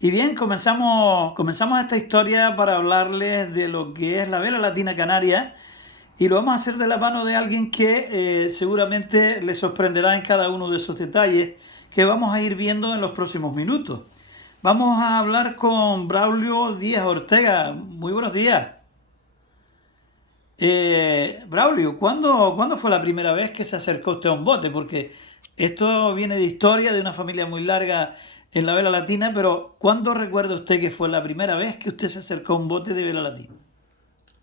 Y bien, comenzamos esta historia para hablarles de lo que es la vela latina canaria y lo vamos a hacer de la mano de alguien que seguramente les sorprenderá en cada uno de esos detalles que vamos a ir viendo en los próximos minutos. Vamos a hablar con Braulio Díaz Ortega. Muy buenos días. Braulio, ¿cuándo fue la primera vez que se acercó usted a un bote? Porque esto viene de historia de una familia muy larga en la vela latina, pero ¿cuándo recuerda usted que fue la primera vez que usted se acercó a un bote de vela latina?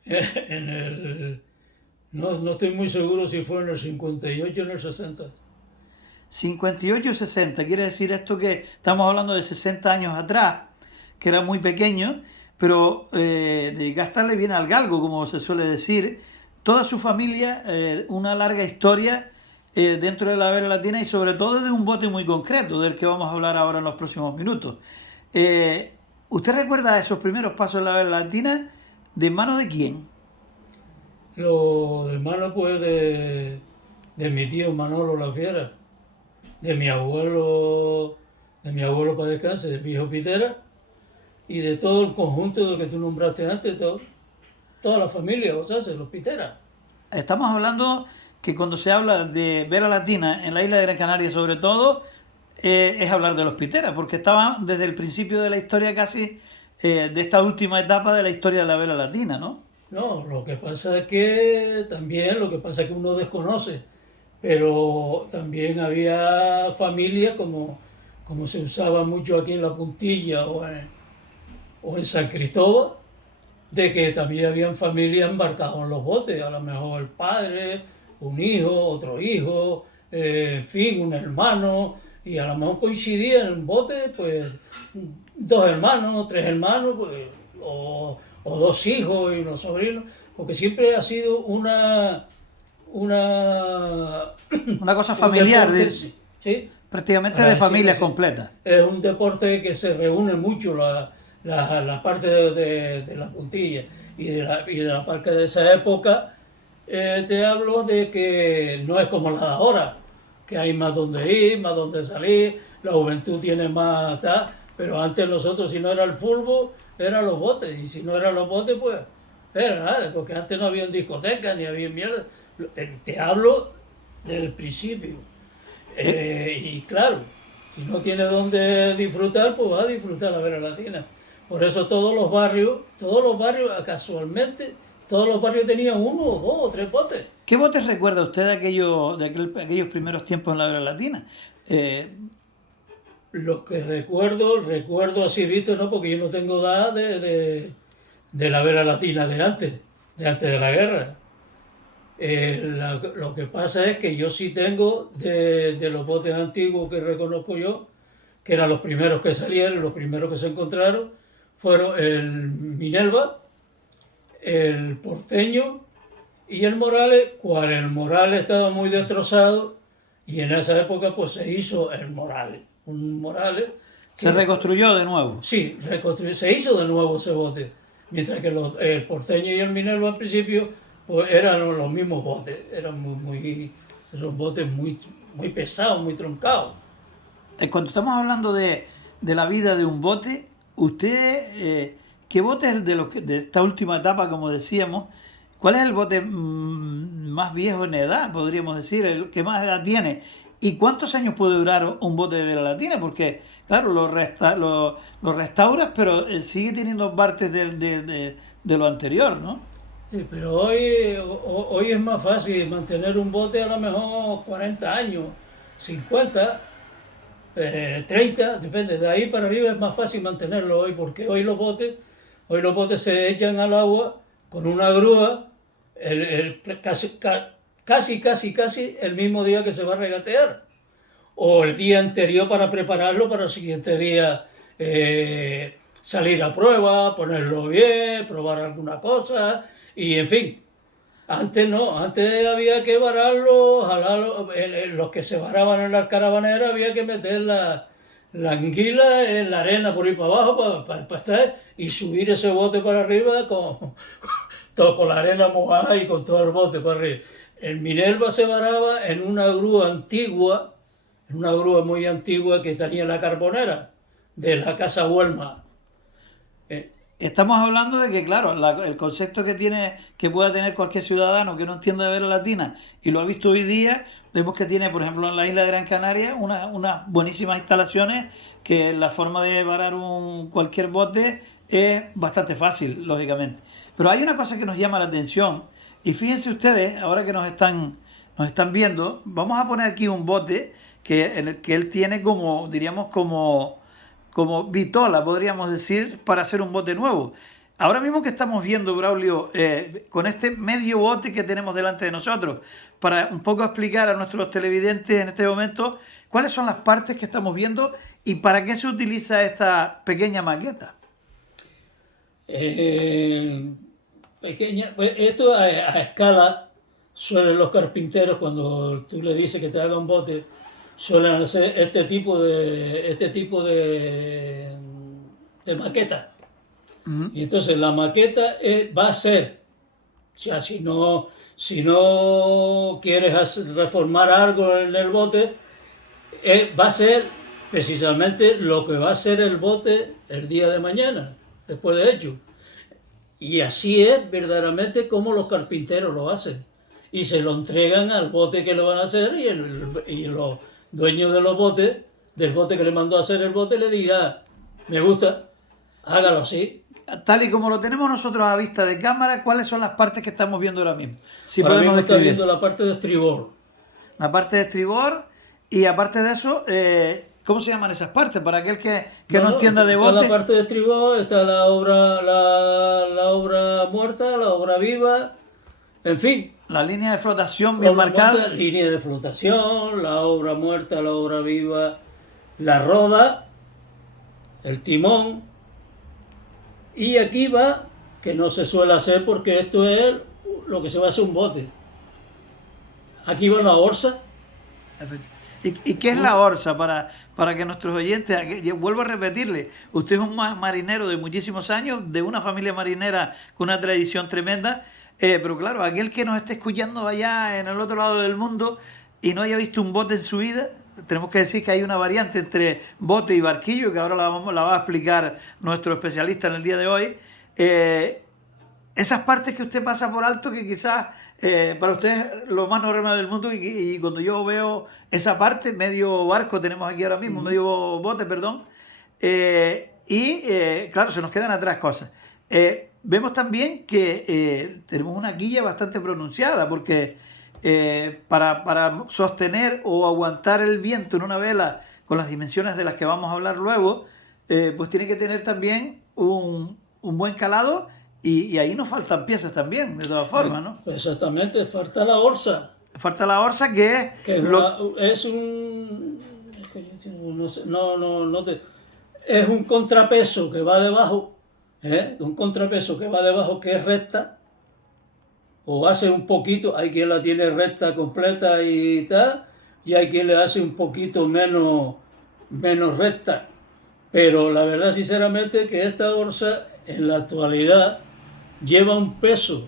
En el, no estoy muy seguro si fue en el 58 o en el 60. 58-60, quiere decir esto que estamos hablando de 60 años atrás, que era muy pequeño, pero de gastarle bien al galgo, como se suele decir. Toda su familia, una larga historia dentro de la vela latina y sobre todo de un bote muy concreto, del que vamos a hablar ahora en los próximos minutos. Eh, ¿Usted recuerda esos primeros pasos en la vela latina? ¿De mano de quién? Lo de mano pues de mi tío Manolo La Fiera, de mi abuelo para descanse, de mi hijo Pitera, y de todo el conjunto de lo que tú nombraste antes, toda la familia, o sea, los Pitera. Estamos hablando que cuando se habla de vela latina en la isla de Gran Canaria sobre todo, es hablar de los piteras, porque estaban desde el principio de la historia casi de esta última etapa de la historia de la vela latina, ¿no? No, lo que pasa es que también, lo que pasa es que uno desconoce, pero también había familias como se usaba mucho aquí en La Puntilla o en San Cristóbal, de que también habían familias embarcadas en los botes, a lo mejor el padre, un hijo, otro hijo, en fin, un hermano, y a lo mejor coincidían en botes, pues, dos hermanos, tres hermanos, pues, o dos hijos y unos sobrinos, porque siempre ha sido una Una cosa un familiar, deporte, ¿sí? prácticamente de familias completas. Es un deporte que se reúne mucho la parte de la puntilla y de la parte de esa época. Te hablo de que no es como la de ahora, que hay más donde ir, más donde salir, la juventud tiene más tal, pero antes nosotros si no era el fútbol, eran los botes, y si no eran los botes, pues era nada, porque antes no había discotecas ni había mierda. Te hablo desde el principio. Eh, Y claro, si no tiene donde disfrutar, pues va a disfrutar la vera latina. Por eso todos los barrios, casualmente, todos los barrios tenían uno, o dos, o tres botes. ¿Qué botes recuerda usted aquellos primeros tiempos en la vela latina? Eh, Los que recuerdo así visto, ¿no? Porque yo no tengo edad de la vera latina de antes de la guerra. Lo que pasa es que yo sí tengo de los botes antiguos que reconozco yo, que eran los primeros que salieron, los primeros que se encontraron, fueron el Minerva, el Porteño y el Morales, cual el Morales estaba muy destrozado y en esa época pues se hizo el Morales, un Morales Se que reconstruyó de nuevo. sí, se hizo de nuevo ese bote, mientras que el Porteño y el Minerva al principio pues eran los mismos botes, eran esos botes muy pesados, muy truncados. Cuando estamos hablando de la vida de un bote, usted, ¿qué bote es el de esta última etapa, como decíamos? ¿Cuál es el bote más viejo en edad, podríamos decir, el que más edad tiene? ¿Y cuántos años puede durar un bote de vela latina? Porque, claro, lo restauras, pero sigue teniendo partes de lo anterior, ¿no? Sí, pero hoy es más fácil mantener un bote a lo mejor 40 años, 50, 30, depende. De ahí para arriba es más fácil mantenerlo hoy, porque hoy los botes se echan al agua con una grúa casi el mismo día que se va a regatear. O el día anterior para prepararlo para el siguiente día salir a prueba, ponerlo bien, probar alguna cosa y en fin. Antes no, antes había que vararlo, jalarlo, los que se varaban en las caravaneras había que meter la anguila en la arena por ahí para abajo para estar y subir ese bote para arriba todo, con la arena mojada y con todo el bote para arriba. El Minerva se varaba en una grúa antigua, en una grúa muy antigua que tenía la carbonera, de la Casa Huelma. Eh, Estamos hablando de que, claro, el concepto que pueda tener cualquier ciudadano que no entienda de vela latina y lo ha visto hoy día, vemos que tiene, por ejemplo, en la isla de Gran Canaria, unas buenísimas instalaciones que la forma de varar cualquier bote es bastante fácil, lógicamente. Pero hay una cosa que nos llama la atención y fíjense ustedes, ahora que nos están viendo, vamos a poner aquí un bote en el que él tiene como, diríamos, como vitola, podríamos decir, para hacer un bote nuevo. Ahora mismo que estamos viendo, Braulio, con este medio bote que tenemos delante de nosotros, para un poco explicar a nuestros televidentes en este momento cuáles son las partes que estamos viendo y para qué se utiliza esta pequeña maqueta. Pequeña, pues esto a escala suelen los carpinteros, cuando tú le dices que te haga un bote, suelen hacer de maqueta. Y entonces la maqueta va a ser, o sea, si no quieres reformar algo en el bote, va a ser precisamente lo que va a ser el bote el día de mañana, después de hecho. Y así es verdaderamente como los carpinteros lo hacen. Y se lo entregan al bote que lo van a hacer y los dueños de los botes, del bote que le mandó a hacer el bote, le dirá, me gusta, hágalo así. Tal y como lo tenemos nosotros a vista de cámara, ¿cuáles son las partes que estamos viendo ahora mismo? Si Ahora podemos mismo está describir. viendo la parte de estribor. La parte de estribor y aparte de eso, ¿cómo se llaman esas partes? Para aquel que no entienda de está bote. la parte de estribor, está la obra muerta, la obra viva, en fin. La línea de flotación bien marcada. Línea de flotación, la obra muerta, la obra viva, la roda, el timón. Y aquí va, que no se suele hacer porque esto es lo que se va a hacer un bote. Aquí va la orza. ¿Y qué es la orza? Para que nuestros oyentes, yo vuelvo a repetirle, usted es un marinero de muchísimos años, de una familia marinera con una tradición tremenda, pero claro, aquel que nos esté escuchando allá en el otro lado del mundo y no haya visto un bote en su vida, tenemos que decir que hay una variante entre bote y barquillo, que ahora la va a explicar nuestro especialista en el día de hoy. Esas partes que usted pasa por alto, que quizás para usted es lo más normal del mundo, y cuando yo veo esa parte, medio barco tenemos aquí ahora mismo, medio bote, perdón, claro, se nos quedan atrás cosas. Vemos también que tenemos una quilla bastante pronunciada, porque para sostener o aguantar el viento en una vela con las dimensiones de las que vamos a hablar luego, pues tiene que tener también un buen calado. Y ahí nos faltan piezas también, de todas formas, ¿no? Exactamente, falta la orza. Falta la orza, que es es un contrapeso que va debajo, que es recta, o hace un poquito, hay quien la tiene recta completa y tal, y hay quien le hace un poquito menos recta. Pero la verdad, sinceramente, que esta orza en la actualidad lleva un peso.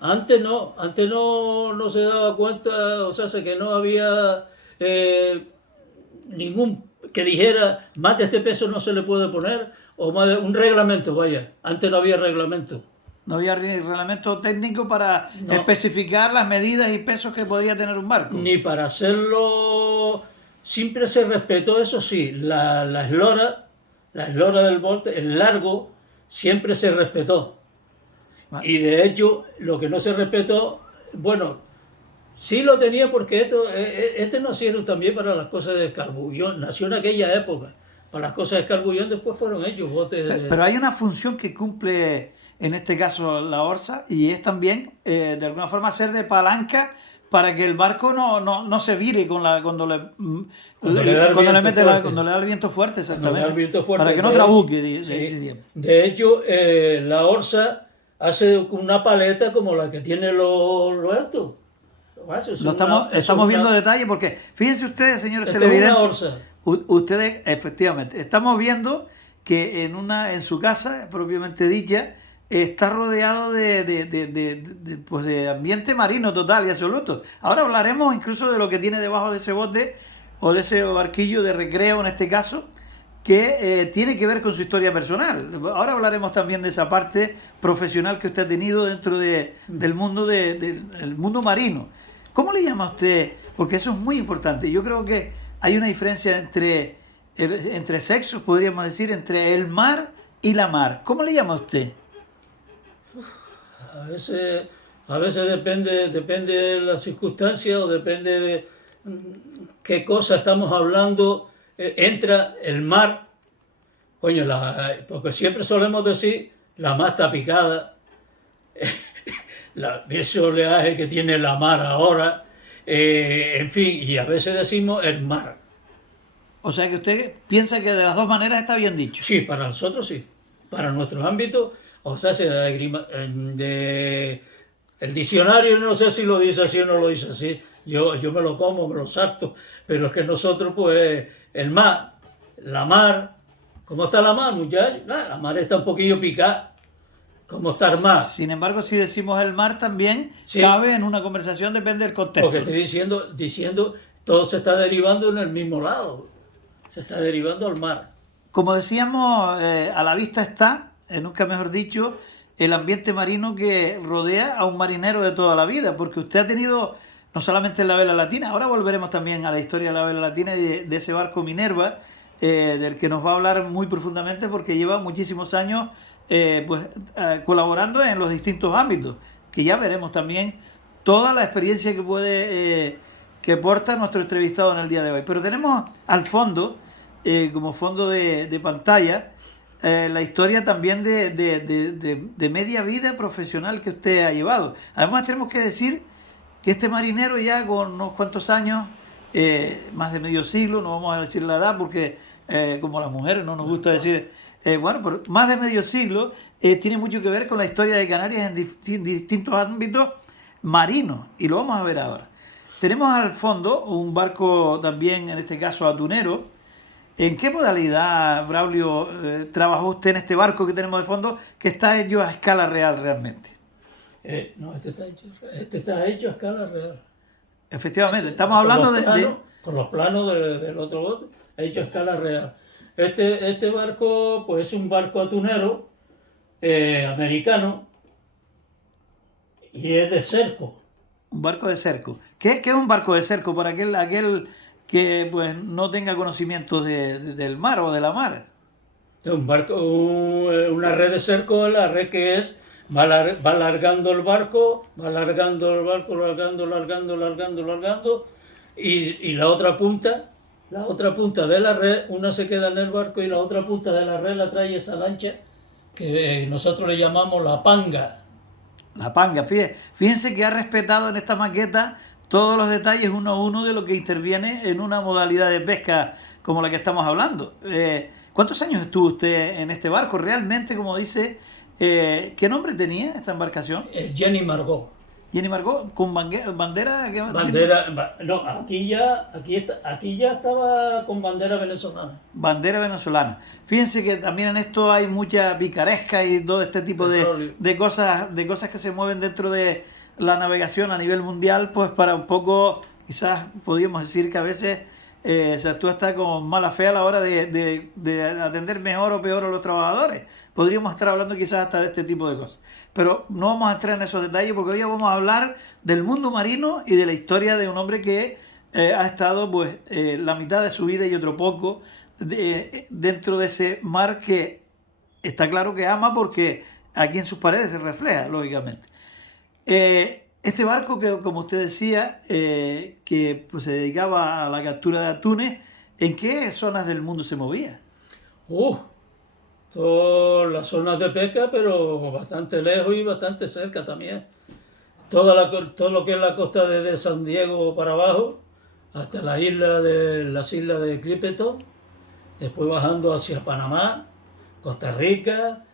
Antes no se daba cuenta, o sea, que no había ningún que dijera más de este peso no se le puede poner, o más de un reglamento, vaya. Antes no había reglamento. No había reglamento técnico para especificar las medidas y pesos que podía tener un barco. Ni para hacerlo. Siempre se respetó, eso sí, la eslora del bote, el largo, siempre se respetó. Y de hecho, lo que no se respetó, bueno, sí lo tenía porque este nacieron también para las cosas de Escarbullón, nació en aquella época. Para las cosas de Escarbullón después fueron hechos botes. Pero hay una función que cumple, en este caso, la orza, y es también, de alguna forma, ser de palanca para que el barco no se vire cuando le da el viento fuerte, exactamente. Para que no trabuque. De hecho, la orza hace una paleta como la que tiene estos. Estamos viendo detalles porque, fíjense ustedes, señores televidentes, ustedes, efectivamente, estamos viendo que en su casa, propiamente dicha, está rodeado de ambiente marino total y absoluto. Ahora hablaremos incluso de lo que tiene debajo de ese bote o de ese barquillo de recreo en este caso, que tiene que ver con su historia personal. Ahora hablaremos también de esa parte profesional que usted ha tenido dentro del mundo del mundo marino. ¿Cómo le llama usted? Porque eso es muy importante. Yo creo que hay una diferencia entre sexos, podríamos decir, entre el mar y la mar. ¿Cómo le llama usted? A veces depende de la circunstancia o depende de qué cosa estamos hablando. Entra el mar, coño, porque siempre solemos decir la mar está picada, ese oleaje que tiene la mar ahora, en fin, y a veces decimos el mar. O sea que usted piensa que de las dos maneras está bien dicho. Sí, para nosotros sí. Para nuestros ámbitos, o sea, el diccionario no sé si lo dice así o no lo dice así. Yo me lo como, me lo sarto, pero es que nosotros, pues, el mar, la mar, ¿cómo está la mar, muchachos? La mar está un poquillo picada. ¿Cómo está el mar? Sin embargo, si decimos el mar también, sí, cabe en una conversación, depende del contexto. Porque estoy diciendo, todo se está derivando en el mismo lado. Se está derivando al mar. Como decíamos, a la vista está, nunca mejor dicho, el ambiente marino que rodea a un marinero de toda la vida, porque usted ha tenido, no solamente en la vela latina, ahora volveremos también a la historia de la vela latina y de ese barco Minerva, del que nos va a hablar muy profundamente porque lleva muchísimos años colaborando en los distintos ámbitos, que ya veremos también toda la experiencia que porta nuestro entrevistado en el día de hoy. Pero tenemos al fondo, como fondo de pantalla, la historia también de media vida profesional que usted ha llevado. Además tenemos que decir que este marinero ya con unos cuantos años, más de medio siglo, no vamos a decir la edad porque como las mujeres no nos gusta decir, bueno, pero más de medio siglo, tiene mucho que ver con la historia de Canarias en distintos ámbitos marinos, y lo vamos a ver ahora. Tenemos al fondo un barco también, en este caso atunero. ¿En qué modalidad, Braulio, trabajó usted en este barco que tenemos de fondo, que está hecho a escala real realmente? No, este está hecho a escala real. Efectivamente, estamos hablando con los planos del otro bote, hecho a escala real. Este barco, pues es un barco atunero americano y es de cerco. Un barco de cerco. ¿Qué es un barco de cerco para aquel que pues no tenga conocimiento del mar o de la mar? Un barco, una red de cerco, la red que va alargando el barco, largando, y la otra punta de la red, una se queda en el barco y la otra punta de la red la trae esa lancha que nosotros le llamamos la panga. La panga, fíjense que ha respetado en esta maqueta todos los detalles uno a uno de lo que interviene en una modalidad de pesca como la que estamos hablando. ¿Cuántos años estuvo usted en este barco? Realmente, como dice, ¿qué nombre tenía esta embarcación? Jenny Margot. Jenny Margot, ¿con bandera? No, aquí ya estaba con bandera venezolana. Bandera venezolana. Fíjense que también en esto hay mucha picaresca y todo este tipo de cosas que se mueven dentro de la navegación a nivel mundial, pues para un poco, quizás podríamos decir que a veces se actúa hasta con mala fe a la hora de atender mejor o peor a los trabajadores. Podríamos estar hablando quizás hasta de este tipo de cosas. Pero no vamos a entrar en esos detalles porque hoy vamos a hablar del mundo marino y de la historia de un hombre que ha estado pues la mitad de su vida y otro poco dentro de ese mar que está claro que ama porque aquí en sus paredes se refleja, lógicamente. Este barco que, como usted decía, que pues, se dedicaba a la captura de atunes, ¿en qué zonas del mundo se movía? Todas las zonas de pesca, pero bastante lejos y bastante cerca también. Todo lo que es la costa desde San Diego para abajo, hasta las islas de Clipperton, después bajando hacia Panamá, Costa Rica,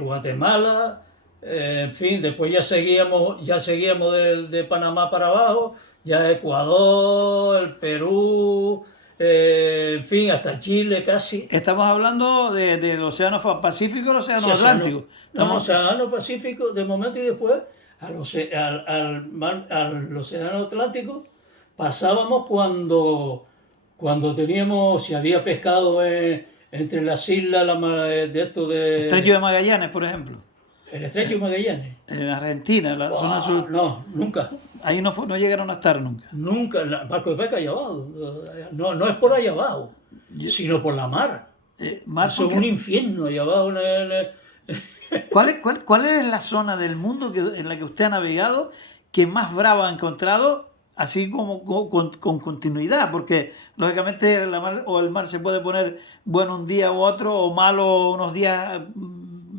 Guatemala, en fin, después ya seguíamos de Panamá para abajo, ya Ecuador, el Perú, en fin, hasta Chile casi. Estamos hablando del Océano Pacífico o el Océano Atlántico. Océano Pacífico de momento y después al Océano Atlántico pasábamos cuando cuando teníamos, si había pescado entre las islas de esto de... Estrecho de Magallanes, por ejemplo, El estrecho de Magallanes. en Argentina, la zona sur. No, nunca. Ahí no llegaron a estar nunca. Nunca. El barco de pesca allá abajo. No, no es por allá abajo, sino por la mar. Mar, Eso es un infierno allá abajo. ¿Cuál es la zona del mundo en la que usted ha navegado que más brava ha encontrado, así como con continuidad? Porque lógicamente la mar, o el mar se puede poner bueno un día u otro, o malo unos días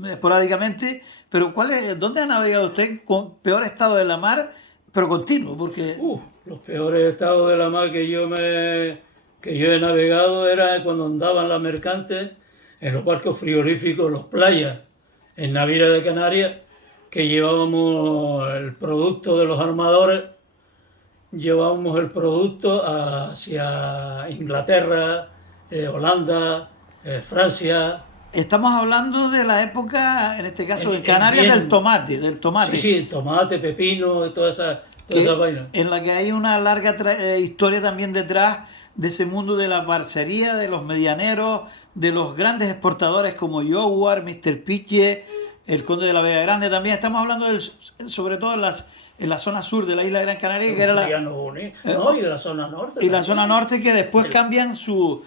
esporádicamente, pero ¿dónde ha navegado usted con peor estado de la mar, pero continuo? Porque Los peores estados de la mar que yo he navegado era cuando andaban las mercantes en los barcos frigoríficos, los playas, en Naviera de Canarias, que llevábamos el producto de los armadores, llevábamos el producto hacia Inglaterra, Holanda, Francia. estamos hablando de la época, en este caso en Canarias, del tomate. Sí, tomate, pepino, toda esa vaina. En la que hay una larga historia también detrás de ese mundo de la parcería, de los medianeros, de los grandes exportadores como Yowar, Mr. Piche, el Conde de la Vega Grande. También estamos hablando sobre todo en la zona sur de la isla de Gran Canaria, que era y de la zona norte. Y la zona norte, que después cambian su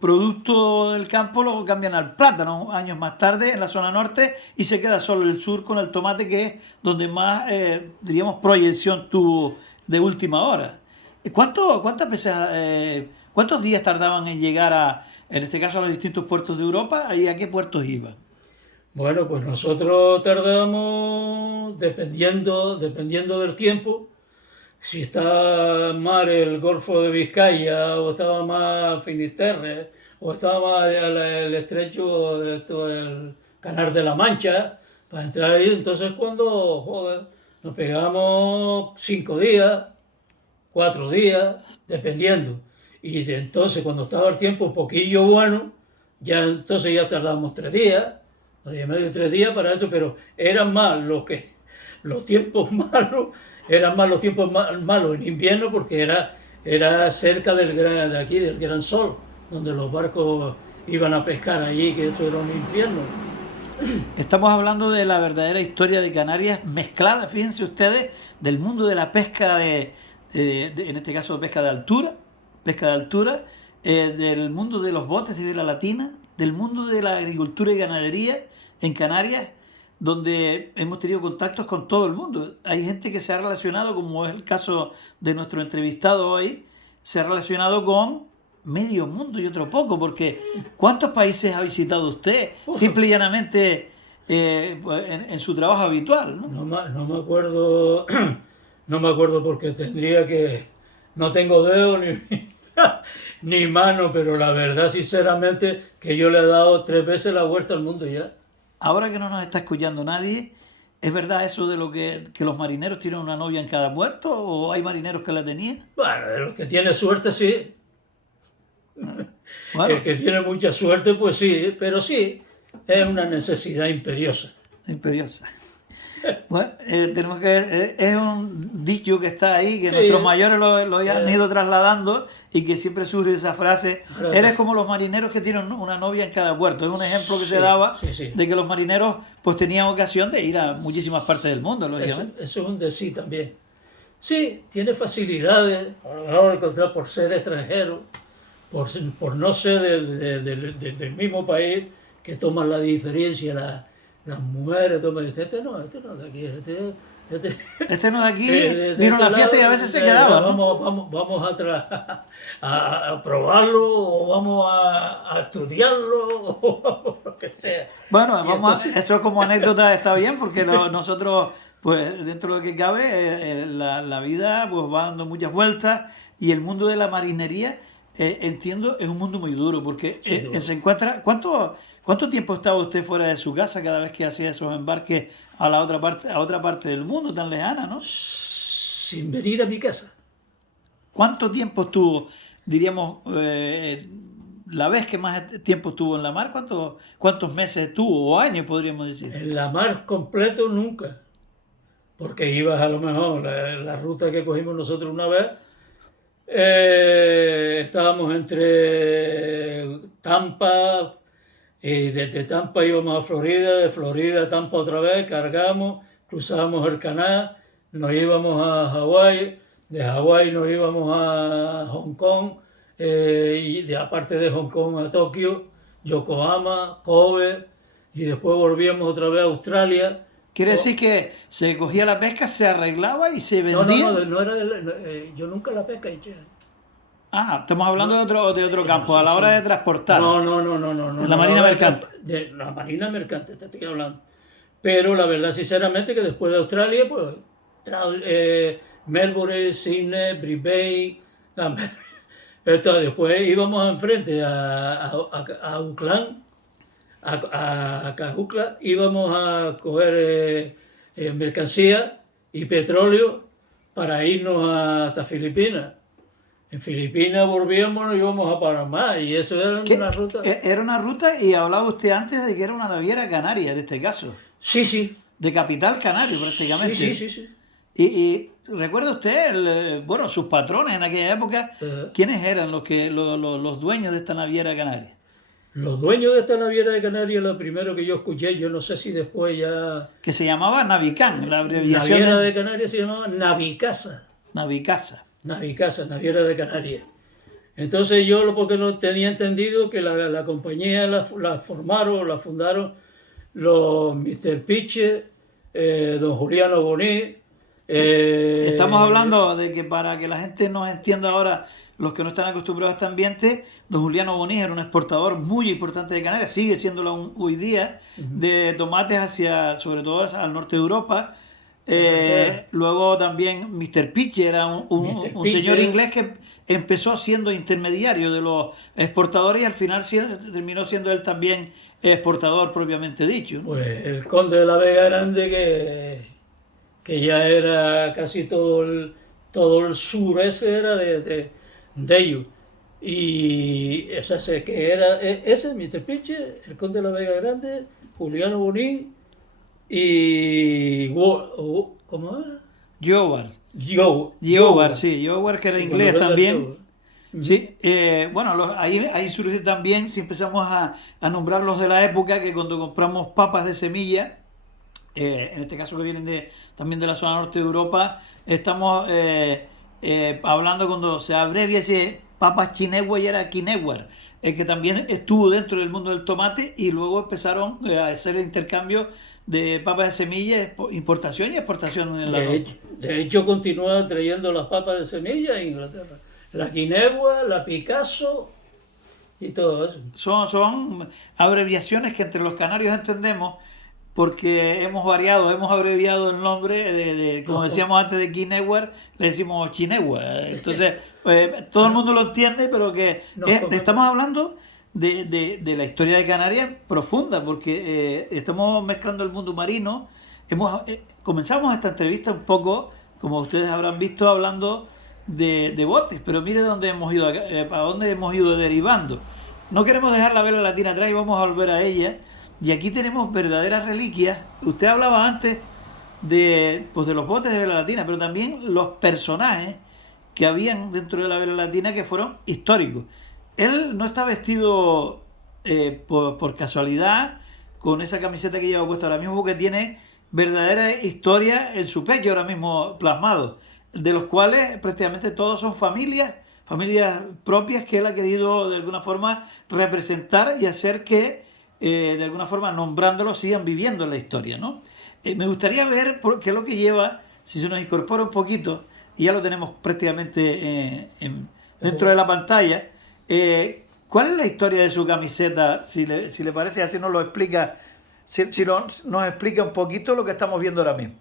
producto del campo, lo cambian al plátano años más tarde en la zona norte, y se queda solo el sur con el tomate, que es donde más, diríamos, proyección tuvo de última hora. ¿Cuántas veces, cuántos días tardaban en llegar en este caso, a los distintos puertos de Europa, y a qué puertos iban? Bueno, pues nosotros tardamos, dependiendo del tiempo, si está más el Golfo de Vizcaya, o estaba más Finisterre, o estaba más el estrecho del Canal de la Mancha, para entrar ahí. Entonces nos pegamos 5 días, 4 días, dependiendo. Y entonces cuando estaba el tiempo un poquillo bueno, entonces ya tardábamos 3 días, 2 días y medio, 3 días para eso, pero eran más los tiempos malos, en invierno, porque era cerca del Gran Sol, donde los barcos iban a pescar allí, que eso era un infierno. Estamos hablando de la verdadera historia de Canarias mezclada, fíjense ustedes, del mundo de la pesca en este caso pesca de altura, del mundo de los botes de Vela Latina, del mundo de la agricultura y ganadería en Canarias, donde hemos tenido contactos con todo el mundo. Hay gente que se ha relacionado, como es el caso de nuestro entrevistado hoy, se ha relacionado con medio mundo y otro poco, porque ¿cuántos países ha visitado usted? Simple y llanamente en su trabajo habitual, ¿no? No me acuerdo, no me acuerdo, porque no tengo dedo ni mano, pero la verdad, sinceramente, que yo le he dado 3 veces la vuelta al mundo ya. Ahora que no nos está escuchando nadie, ¿es verdad eso de lo que los marineros tienen una novia en cada puerto, o hay marineros que la tenían? Bueno, de los que tiene suerte, sí. Bueno, el que tiene mucha suerte, pues sí, pero sí, es una necesidad imperiosa. Bueno, tenemos que es un dicho que está ahí, que Sí. nuestros mayores lo han ido trasladando, y que siempre surge esa frase: eres como los marineros que tienen una novia en cada puerto. Es un ejemplo que se daba de que los marineros pues tenían ocasión de ir a muchísimas partes del mundo, lógicamente. Eso es un decir también. Sí, tiene facilidades, a lo mejor encontrar por ser extranjero, por no ser del mismo país, que toman la diferencia, las mujeres toman, este no de aquí, Este no de aquí, vino a la fiesta y a veces se quedaba, ¿no? Vamos a probarlo, o vamos a estudiarlo, o lo que sea. Bueno, eso como anécdota está bien, porque nosotros, pues dentro de lo que cabe, la vida pues va dando muchas vueltas, y el mundo de la marinería, entiendo, es un mundo muy duro, porque se encuentra... ¿Cuánto tiempo estaba usted fuera de su casa cada vez que hacía esos embarques a otra parte del mundo tan lejana, ¿no? Sin venir a mi casa. ¿Cuánto tiempo estuvo, diríamos, la vez que más tiempo estuvo en la mar? ¿Cuántos meses estuvo, o años podríamos decir? En la mar completo nunca, porque ibas a lo mejor, la ruta que cogimos nosotros una vez, Estábamos entre Tampa, y desde Tampa íbamos a Florida, de Florida a Tampa otra vez, cargamos, cruzábamos el canal, nos íbamos a Hawái, de Hawái nos íbamos a Hong Kong, aparte de Hong Kong a Tokio, Yokohama, Kobe, y después volvíamos otra vez a Australia. Quiere decir que se cogía la pesca, se arreglaba y se No, vendía. no era yo nunca la pesca he hecho. Ah, estamos hablando de otro campo, No, a sí, la hora sí. de transportar. No. En la Marina Mercante. De la Marina Mercante te estoy hablando. Pero la verdad, sinceramente, que después de Australia, pues, Melbourne, Sydney, Brisbane, después íbamos enfrente a Auckland, a Cajucla, íbamos a coger mercancía y petróleo para irnos hasta Filipinas. En Filipinas volvíamos, nos íbamos a Panamá y eso era ¿Qué? una ruta. Era una ruta y hablaba usted antes de que era una naviera canaria, en este caso. Sí. De capital canario prácticamente. Sí. Y recuerda usted, bueno, sus patrones en aquella época, ¿quiénes eran los dueños de esta naviera canaria? Los dueños de esta naviera de Canarias, lo primero que yo escuché, yo no sé si después ya... Que se llamaba Navicán, la abreviación Naviera de Canarias se llamaba Navicasa. Navicasa. Navicasa, Naviera de Canarias. Entonces yo, porque no tenía entendido que la compañía la fundaron los Mr. Piche, don Juliano Boní. Estamos hablando de que para que la gente nos entienda ahora, los que no están acostumbrados a este ambiente, don Juliano Boní era un exportador muy importante de Canarias, sigue siéndolo hoy día, de tomates hacia, sobre todo al norte de Europa. Luego también Mr. Piche era un señor inglés que empezó siendo intermediario de los exportadores y al final terminó siendo él también exportador propiamente dicho, ¿no? Pues el conde de la Vega Grande, que ya era casi todo el sur ese era de ellos. Y que era ese, Mr. Piche, el conde de la Vega Grande, Juliano Bonín y ¿cómo es? Jowar, sí, Jowar, que era inglés también. Uh-huh. Sí, bueno, ahí surge también, si empezamos a nombrar los de la época, que cuando compramos papas de semilla, en este caso que vienen también de la zona norte de Europa, estamos hablando cuando se abrevia ese papas Chinegua y era Kinewar, que también estuvo dentro del mundo del tomate y luego empezaron a hacer el intercambio de papas de semilla, importación y exportación en la zona. De hecho, continúa trayendo las papas de semilla en Inglaterra. La Quinegua, la Picasso y todo eso. Son abreviaciones que entre los canarios entendemos porque hemos abreviado el nombre como decíamos antes de Kinewar, le decimos Chinegua. Entonces, todo el mundo lo entiende, pero que estamos hablando de la historia de Canarias profunda, porque estamos mezclando el mundo marino. Comenzamos esta entrevista un poco, como ustedes habrán visto, hablando de botes, pero mire dónde hemos ido, para dónde hemos ido derivando. No queremos dejar la vela latina atrás y vamos a volver a ella. Y aquí tenemos verdaderas reliquias. Usted hablaba antes de los botes de vela latina, pero también los personajes que habían dentro de la vela latina que fueron históricos. Él no está vestido por casualidad con esa camiseta que lleva puesta ahora mismo, porque tiene verdadera historia en su pecho ahora mismo plasmado, de los cuales prácticamente todos son familias propias que él ha querido de alguna forma representar y hacer que de alguna forma nombrándolo sigan viviendo la historia, ¿no? Me gustaría ver qué es lo que lleva, si se nos incorpora un poquito, y ya lo tenemos prácticamente dentro de la pantalla. ¿Cuál es la historia de su camiseta? Si le parece, así nos lo explica, nos explica un poquito lo que estamos viendo ahora mismo.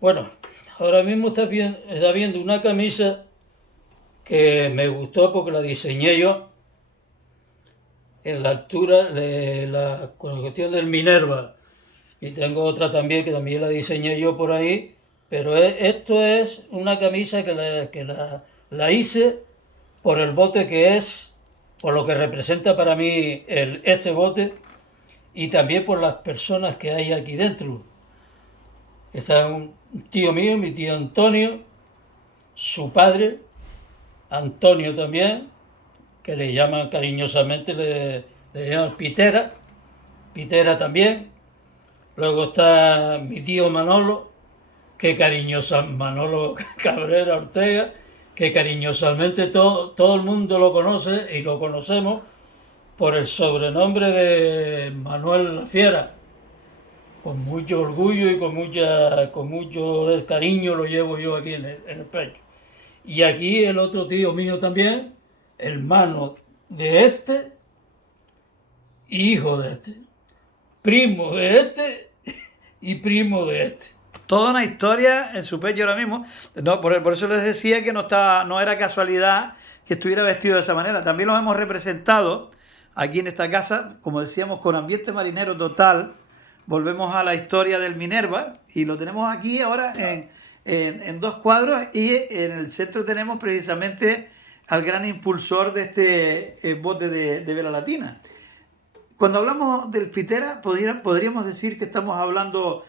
Bueno, ahora mismo está viendo una camisa que me gustó porque la diseñé yo en la altura con la cuestión del Minerva. Y tengo otra también que también la diseñé yo por ahí, pero esto es una camisa que la hice por el bote que es, por lo que representa para mí este bote y también por las personas que hay aquí dentro. Está un tío mío, mi tío Antonio, su padre, Antonio también, que le llaman cariñosamente, le llaman Pitera, Pitera también. Luego está mi tío Manolo, Manolo Cabrera Ortega, que cariñosamente todo el mundo lo conoce y lo conocemos por el sobrenombre de Manuel la Fiera. Con mucho orgullo y con mucho cariño lo llevo yo aquí en el pecho. Y aquí el otro tío mío también, hermano de este, hijo de este, primo de este y primo de este. Toda una historia en su pecho ahora mismo. No, por eso les decía que no era casualidad que estuviera vestido de esa manera. También los hemos representado aquí en esta casa, como decíamos, con ambiente marinero total. Volvemos a la historia del Minerva y lo tenemos aquí ahora en dos cuadros, y en el centro tenemos precisamente al gran impulsor de este bote de vela latina. Cuando hablamos del Pitera, podríamos decir que estamos hablando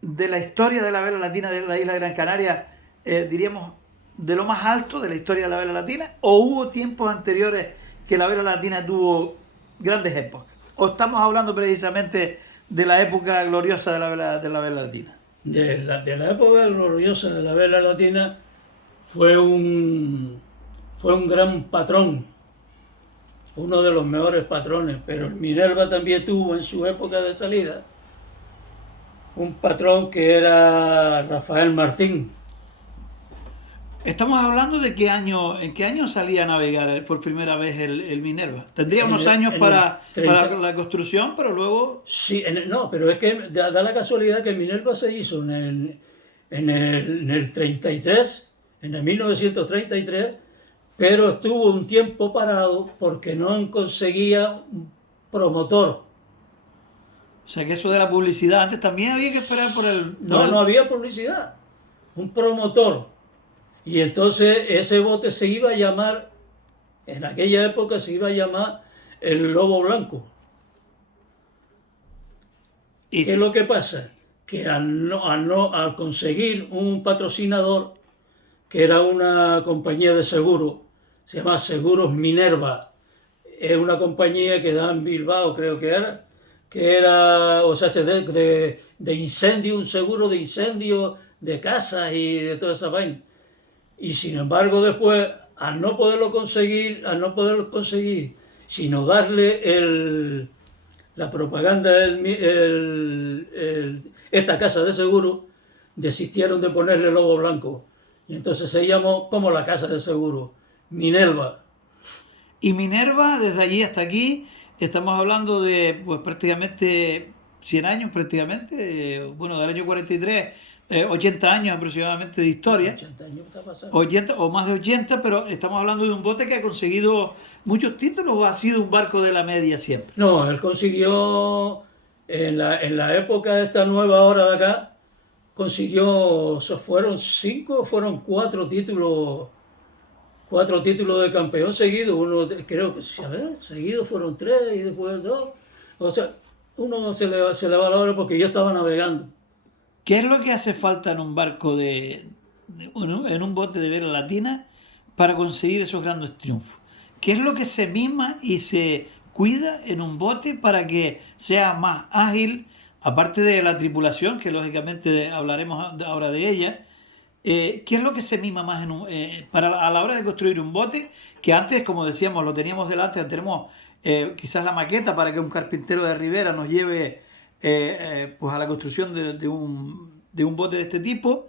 de la historia de la vela latina de la isla de Gran Canaria, diríamos, de lo más alto de la historia de la vela latina, o hubo tiempos anteriores que la vela latina tuvo grandes épocas, o estamos hablando precisamente de la época gloriosa de la vela latina. De la época gloriosa de la vela latina fue un gran patrón, uno de los mejores patrones, pero el Minerva también tuvo en su época de salida un patrón que era Rafael Martín. Estamos hablando de en qué año salía a navegar por primera vez el Minerva. Tendría unos años para la construcción, pero luego... Sí, no, pero es que da la casualidad que el Minerva se hizo en el 33, en el 1933, pero estuvo un tiempo parado porque no conseguía un promotor. O sea que eso de la publicidad, antes también había que esperar por el... No había publicidad, un promotor. Y entonces ese bote se iba a llamar, en aquella época se iba a llamar el Lobo Blanco. ¿Y qué es lo que pasa? Que al conseguir un patrocinador, que era una compañía de seguro, se llama Seguros Minerva, es una compañía que da en Bilbao, creo que era, o sea, de incendio, un seguro de incendio de casas y de toda esa vaina. Y sin embargo después, al no poderlo conseguir, sino darle la propaganda esta casa de seguro, desistieron de ponerle Lobo Blanco. Y entonces se llamó como la casa de seguro, Minerva. Y Minerva, desde allí hasta aquí, estamos hablando de pues prácticamente 100 años, bueno, del año 43, 80 años aproximadamente de historia. 80 años está pasando. 80 o más de 80, pero estamos hablando de un bote que ha conseguido muchos títulos, ¿o ha sido un barco de la media siempre? No, él consiguió, en la época esta nueva hora de acá, consiguió, fueron 4 títulos de campeón seguidos. Uno, creo que, seguidos fueron 3 y después 2. O sea, uno se le va la hora porque yo estaba navegando. ¿Qué es lo que hace falta en un barco en un bote de vela latina para conseguir esos grandes triunfos? ¿Qué es lo que se mima y se cuida en un bote para que sea más ágil, aparte de la tripulación, que lógicamente hablaremos ahora de ella? ¿Qué es lo que se mima más a la hora de construir un bote? Que antes, como decíamos, lo teníamos delante, tenemos quizás la maqueta para que un carpintero de Ribera nos lleve pues a la construcción de un bote de este tipo,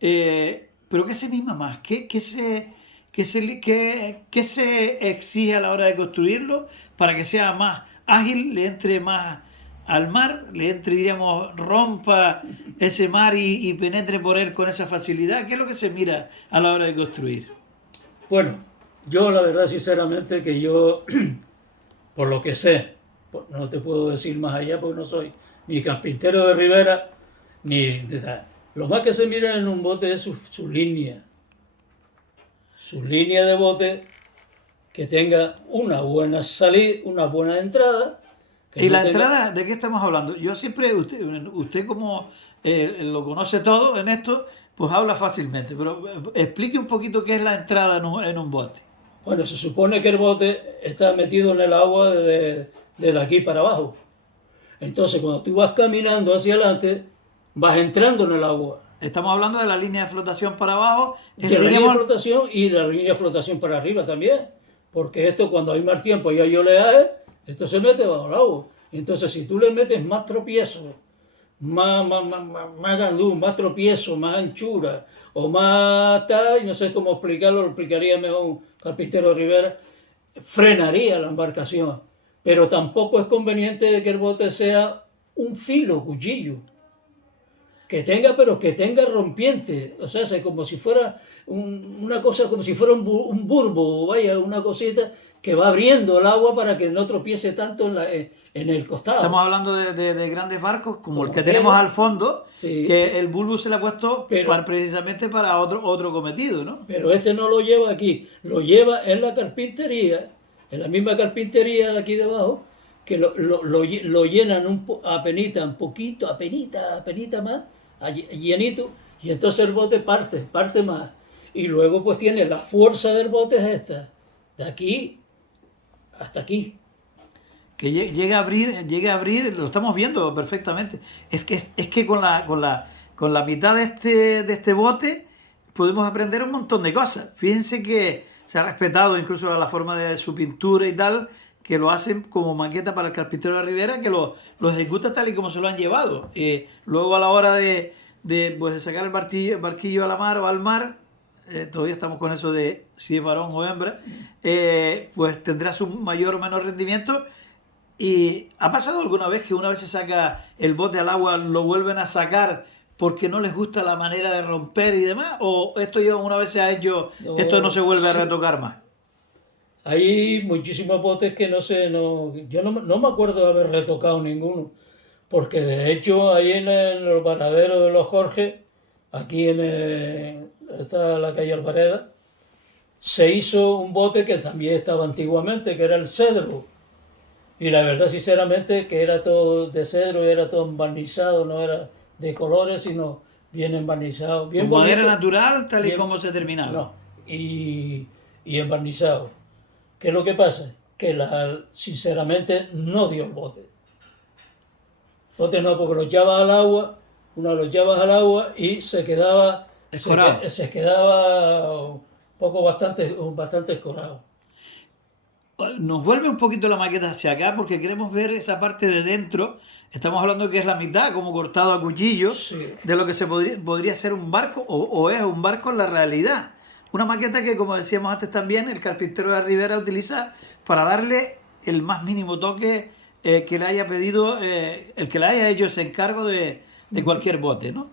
pero ¿qué se mima más? ¿Qué se exige a la hora de construirlo para que sea más ágil, le entre más al mar, diríamos, rompa ese mar y penetre por él con esa facilidad? ¿Qué es lo que se mira a la hora de construir? Bueno, yo la verdad sinceramente que yo, por lo que sé, no te puedo decir más allá porque no soy ni carpintero de Ribera, ni lo más que se mira en un bote es su línea de bote, que tenga una buena salida, una buena entrada. ¿Y la entrada de qué estamos hablando? Yo siempre, usted como lo conoce todo en esto, pues habla fácilmente, pero explique un poquito qué es la entrada en un bote. Bueno, se supone que el bote está metido en el agua de aquí para abajo. Entonces, cuando tú vas caminando hacia adelante, vas entrando en el agua. Estamos hablando de la línea de flotación para abajo. De la línea de flotación y de la línea de flotación para arriba también. Porque esto, cuando hay mal tiempo y hay oleaje, esto se mete bajo el agua. Entonces, si tú le metes más tropiezo, más gandú, más tropiezo, más anchura, o más tal, no sé cómo explicarlo, lo explicaría mejor un carpintero Rivera, frenaría la embarcación. Pero tampoco es conveniente que el bote sea un filo, cuchillo. Que tenga, pero que tenga rompiente, o sea, es como si fuera una cosa, como si fuera un bulbo, vaya, una cosita que va abriendo el agua para que no tropiece tanto en el costado. Estamos hablando de grandes barcos como el que tenemos al fondo, sí, que el bulbo se le ha puesto precisamente para otro cometido, ¿no? Pero este no lo lleva aquí, lo lleva en la carpintería, en la misma carpintería de aquí debajo, que lo llenan un poquito, apenita más, llenito, y entonces el bote parte más. Y luego pues tiene la fuerza del bote es esta, de aquí hasta aquí. Que llegue a abrir, lo estamos viendo perfectamente. Es que con la mitad de este bote podemos aprender un montón de cosas. Fíjense que se ha respetado incluso la forma de su pintura y tal, que lo hacen como maqueta para el carpintero de Rivera, que lo ejecuta tal y como se lo han llevado. Luego a la hora de sacar el barquillo a la mar o al mar, todavía estamos con eso de si es varón o hembra, pues tendrá su mayor o menor rendimiento. ¿Y ha pasado alguna vez que una vez se saca el bote al agua lo vuelven a sacar porque no les gusta la manera de romper y demás? ¿O esto ya una vez se ha hecho, esto no se vuelve a retocar más? Hay muchísimos botes que yo no me acuerdo de haber retocado ninguno, porque de hecho ahí en el varadero de los Jorge, aquí está la calle Alvareda, se hizo un bote que también estaba antiguamente, que era el Cedro. Y la verdad, sinceramente, que era todo de cedro, era todo embarnizado, no era de colores, sino bien embarnizado. Bien con bonito, madera natural, tal y bien, como se terminaba. No, y embarnizado. ¿Qué es lo que pasa? Que sinceramente no dio el bote. Bote no, porque lo echabas al agua, lo echabas al agua y se quedaba un poco bastante escorado. Nos vuelve un poquito la maqueta hacia acá porque queremos ver esa parte de dentro. Estamos hablando que es la mitad, como cortado a cuchillo, Sí. de lo que podría ser un barco o es un barco en la realidad. Una maqueta que, como decíamos antes también, el carpintero de Rivera utiliza para darle el más mínimo toque que le haya pedido, el que le haya hecho ese encargo de cualquier bote, ¿no?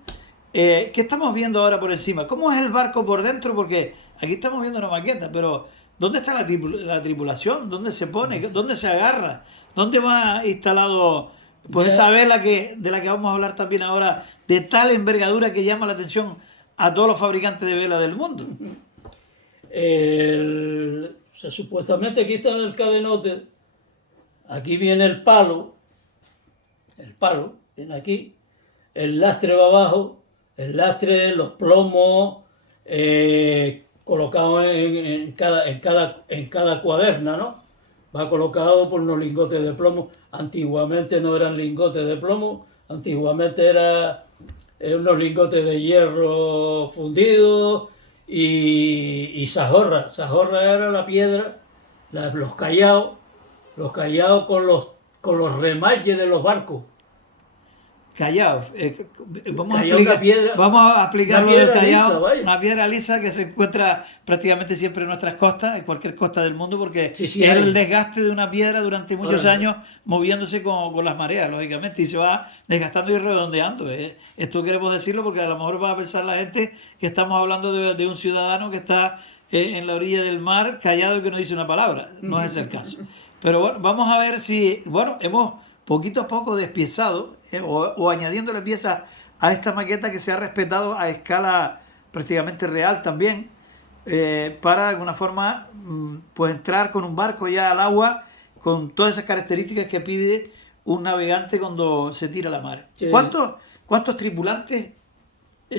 ¿Qué estamos viendo ahora por encima? ¿Cómo es el barco por dentro? Porque aquí estamos viendo una maqueta, pero ¿dónde está la tripulación? ¿Dónde se pone? ¿Dónde se agarra? ¿Dónde va instalado pues esa vela de la que vamos a hablar también ahora, de tal envergadura que llama la atención a todos los fabricantes de vela del mundo? Supuestamente aquí está el cadenote, aquí viene el palo, viene aquí, el lastre va abajo, el lastre, los plomos, colocado en cada cuaderna, ¿no? Va colocado por unos lingotes de plomo. Antiguamente no eran lingotes de plomo, antiguamente eran unos lingotes de hierro fundido y sajorra. Sajorra era la piedra, los callados con los remaches de los barcos. Callaos. Vamos a explicar lo del callao. Una piedra lisa que se encuentra prácticamente siempre en nuestras costas, en cualquier costa del mundo, porque es el desgaste de una piedra durante muchos años moviéndose con las mareas, lógicamente, y se va desgastando y redondeando. Esto queremos decirlo porque a lo mejor va a pensar la gente que estamos hablando de un ciudadano que está en la orilla del mar callado y que no dice una palabra. No es el caso. Pero bueno, vamos a ver si... Bueno, hemos poquito a poco despiezado o añadiéndole piezas a esta maqueta que se ha respetado a escala prácticamente real también, para de alguna forma pues entrar con un barco ya al agua con todas esas características que pide un navegante cuando se tira a la mar. Sí. ¿Cuántos tripulantes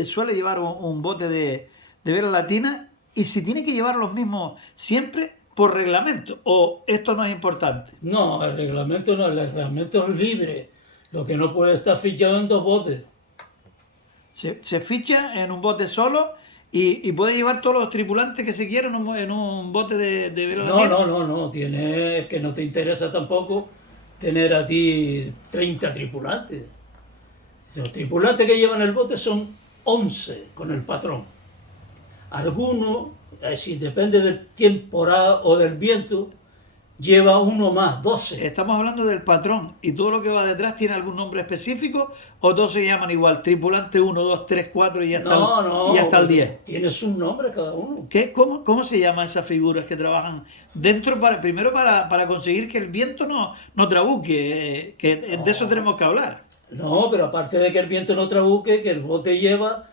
suele llevar un bote de vela latina y si tiene que llevar los mismos siempre por reglamento o esto no es importante. No, el reglamento no, el reglamento es libre. Lo que no puede estar fichado en dos botes. Se ficha en un bote solo y puede llevar todos los tripulantes que se quieran en un bote de vela No, latina. no, es que no te interesa tampoco tener a ti 30 tripulantes. Los tripulantes que llevan el bote son 11 con el patrón. Algunos, si depende del temporada o del viento, lleva uno más, 12. Estamos hablando del patrón y todo lo que va detrás tiene algún nombre específico o todos se llaman igual, tripulante 1, 2, 3, 4 y y hasta el 10. Tiene su nombre cada uno. ¿Cómo se llaman esas figuras que trabajan dentro primero para conseguir que el viento no trabuque? De eso tenemos que hablar. No, pero aparte de que el viento no trabuque, que el bote lleva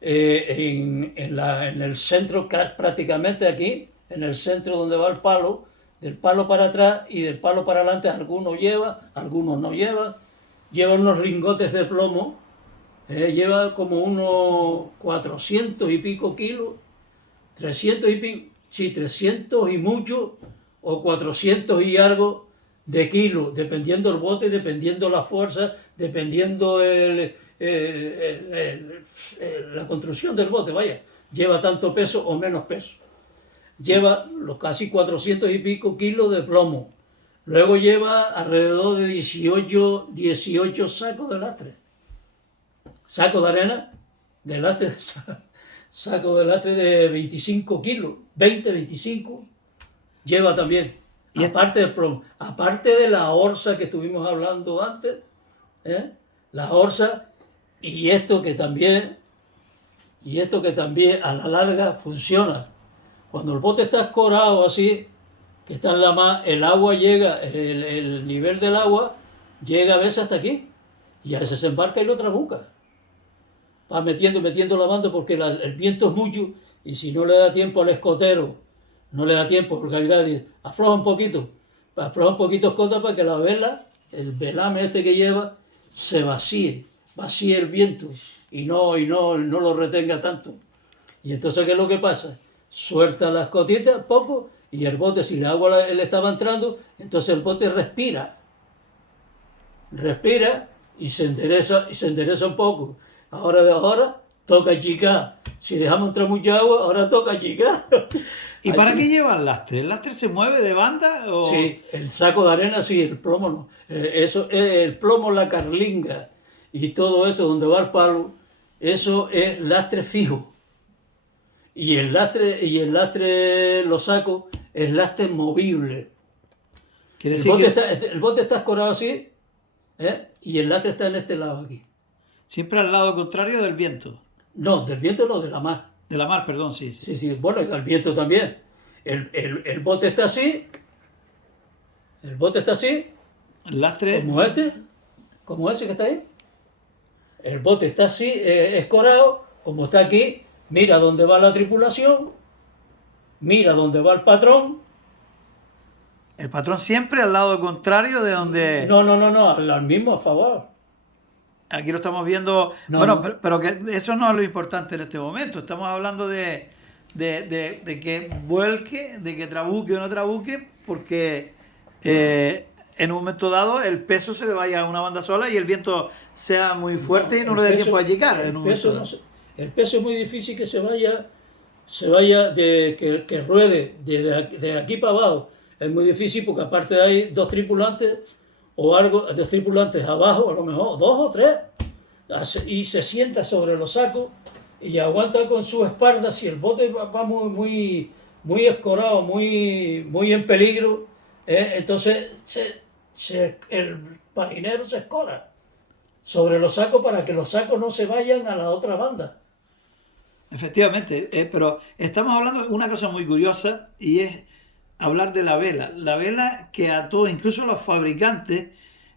en el centro, prácticamente aquí, en el centro donde va el palo, del palo para atrás y del palo para adelante, algunos lleva, algunos no lleva. Lleva unos lingotes de plomo, lleva como unos 400 y pico kilos, 300 y pico, sí, 300 y mucho, o 400 y algo de kilos, dependiendo el bote, dependiendo la fuerza, dependiendo la construcción del bote, vaya, lleva tanto peso o menos peso. Lleva los casi 400 y pico kilos de plomo. Luego lleva alrededor de 18 sacos de lastre. Saco de arena, de lastre, saco de lastre de 25 kilos, 20, 25. Lleva también. Y aparte del plomo, aparte de la orza que estuvimos hablando antes, la orza y esto que también a la larga funciona. Cuando el bote está escorado así, que está en la mar, el agua llega, el nivel del agua llega a veces hasta aquí y a veces se embarca y lo trabuca. Va metiendo la banda porque el viento es mucho y si no le da tiempo al escotero, no le da tiempo, porque afloja un poquito escota para que la vela, el velame este que lleva, se vacíe el viento y no lo retenga tanto. Y entonces, ¿qué es lo que pasa? Suelta las cotitas poco y el bote, si el agua le estaba entrando, entonces el bote respira y se endereza un poco. Ahora toca achicar. Si dejamos entrar mucha agua, ahora toca achicar. ¿Y para qué lleva el lastre? ¿El lastre se mueve de banda? O... Sí, el saco de arena sí, el plomo no. Eso es el plomo, la carlinga y todo eso donde va el palo, eso es lastre fijo. Y el lastre, los sacos, es lastre movible. El bote está escorado así, y el lastre está en este lado aquí. Siempre al lado contrario del viento. No, del viento no, de la mar. De la mar, perdón, sí. Sí, bueno, y del viento también. El bote está así. El bote está así. El lastre. Como ese que está ahí. El bote está así, escorado, como está aquí. Mira dónde va la tripulación. Mira dónde va el patrón. El patrón siempre al lado contrario de donde... No, al mismo a favor. Aquí lo estamos viendo... Pero que eso no es lo importante en este momento. Estamos hablando de que vuelque, de que trabuque o no trabuque, porque en un momento dado el peso se le vaya a una banda sola y el viento sea muy fuerte y no le dé tiempo a llegar. El peso es muy difícil que se vaya que ruede de aquí para abajo. Es muy difícil porque aparte hay dos tripulantes abajo, a lo mejor 2 o 3, y se sienta sobre los sacos y aguanta con su espalda. Si el bote va muy escorado, muy en peligro, entonces el marinero se escora sobre los sacos para que los sacos no se vayan a la otra banda. Efectivamente, pero estamos hablando de una cosa muy curiosa y es hablar de la vela. La vela que a todos, incluso a los fabricantes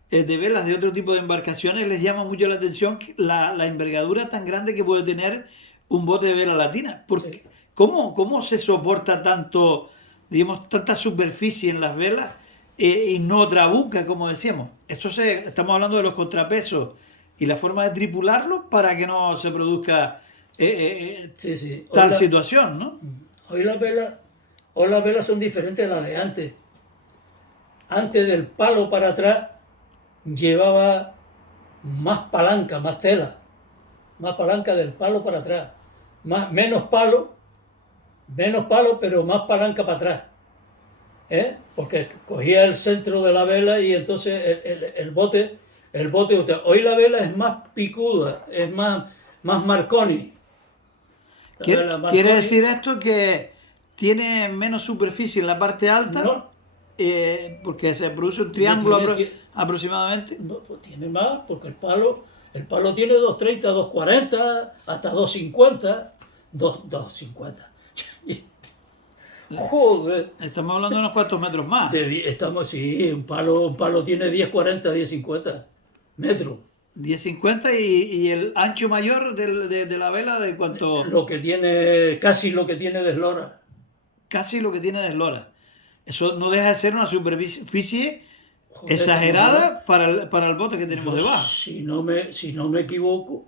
de velas de otro tipo de embarcaciones, les llama mucho la atención la envergadura tan grande que puede tener un bote de vela latina. Porque, sí. ¿Cómo se soporta tanta superficie en las velas y no trabuca, como decíamos? Estamos hablando de los contrapesos y la forma de tripularlo para que no se produzca Sí, sí. tal situación, ¿no? Hoy las velas son diferentes a las de antes. Antes del palo para atrás llevaba más palanca, más tela, más palanca del palo para atrás, menos palo, pero más palanca para atrás, ¿eh? Porque cogía el centro de la vela y entonces el bote, hoy la vela es más picuda, es más Marconi. La vela Quiere Marconi, decir esto que tiene menos superficie en la parte alta, no, porque se produce un triángulo tiene, aproximadamente. no, pues tiene más, porque el palo tiene 230, 240, hasta 250, 250. Joder. Estamos hablando de unos cuantos metros más. Sí, un palo tiene 1040, 1050 metros. 10,50 y el ancho mayor de la vela de cuanto Casi lo que tiene de eslora. casi lo que tiene de eslora. Eso no deja de ser una superficie Joder, exagerada para el bote que tenemos debajo. Si no me equivoco,